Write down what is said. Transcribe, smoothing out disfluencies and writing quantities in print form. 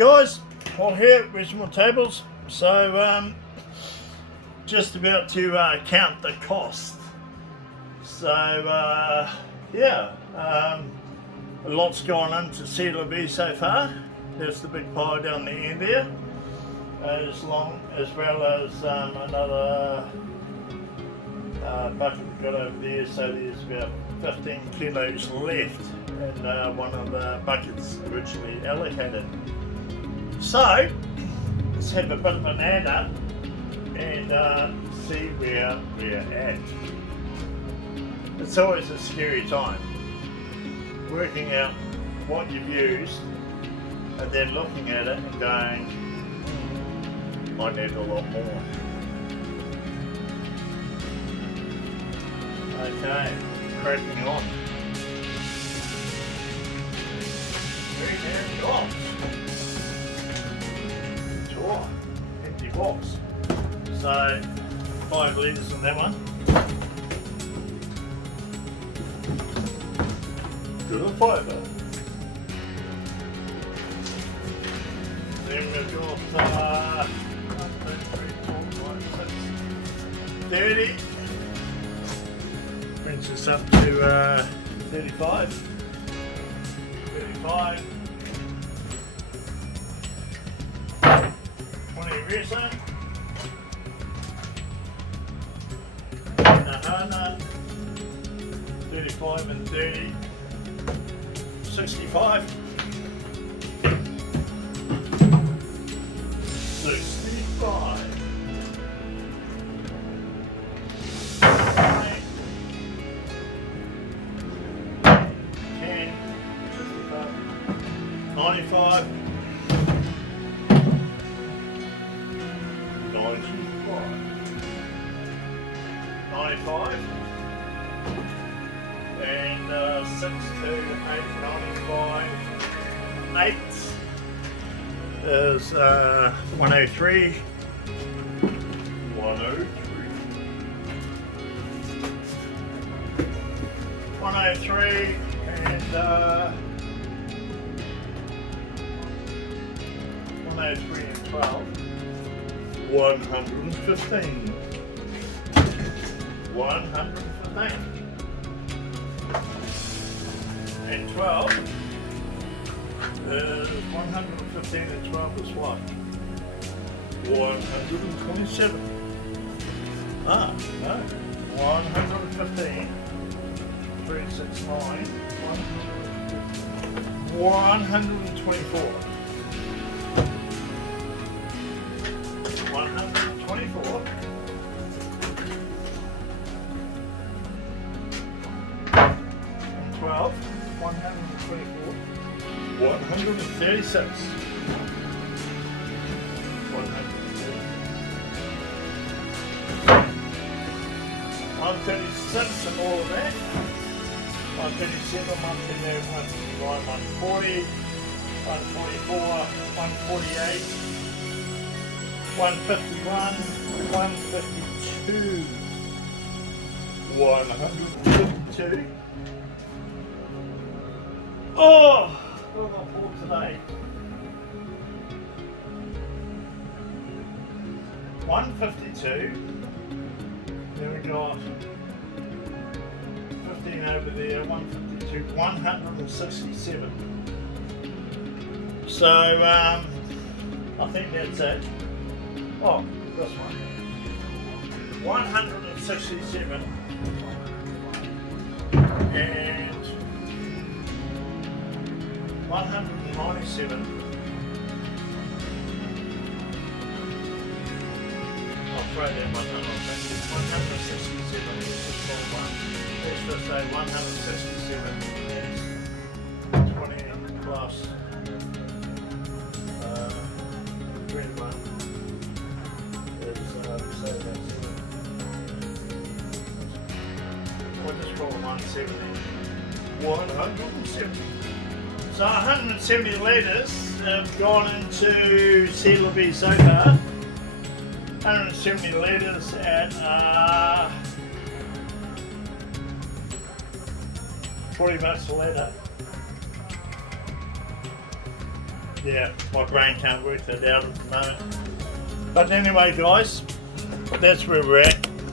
guys, Paul here at Resinzwood Tables. So just about to count the cost. So yeah, a lot's gone into sealavieproject so far. There's the big pile down the end there, as well as another bucket we've got over there. So there's about 15 kilos left in one of the buckets originally allocated. So let's have a bit of an add up and see where we're at. It's always a scary time, working out what you've used and then looking at it and going, I need a lot more. Okay, cracking on. Very damn jobs. Sure, empty box. So 5 litres in that one. Good and fibre. Then we've got 30. Brings us up to 35. 35. 20 resin. Nahana. 35 and 30. 65. 65. 95, 95, and 6 to 8, 95, 8 is 103, 103, and 103 and 12, 115. 115. And 12 is 115 and 12 is what? 127. Ah, no. 115. 369. 124. 124. And 12. 124. 136. 136 and all of that. 137, 139, 140, 144, 148, 151, 152, 152. Oh, what have I bought today? 152. Then we got 15 over there, 152, 167. So I think that's it. Oh, this one. 167 and 197. I'll throw that one on. 167 is the small one. Let's just say 167 is 20 plus 21 is say that's we'll just roll 170. 170. So 170 litres have gone into sealavieproject so far. 170 litres at 40 bucks a litre. Yeah, my brain can't work that out at the moment. But anyway, guys, that's where we're at.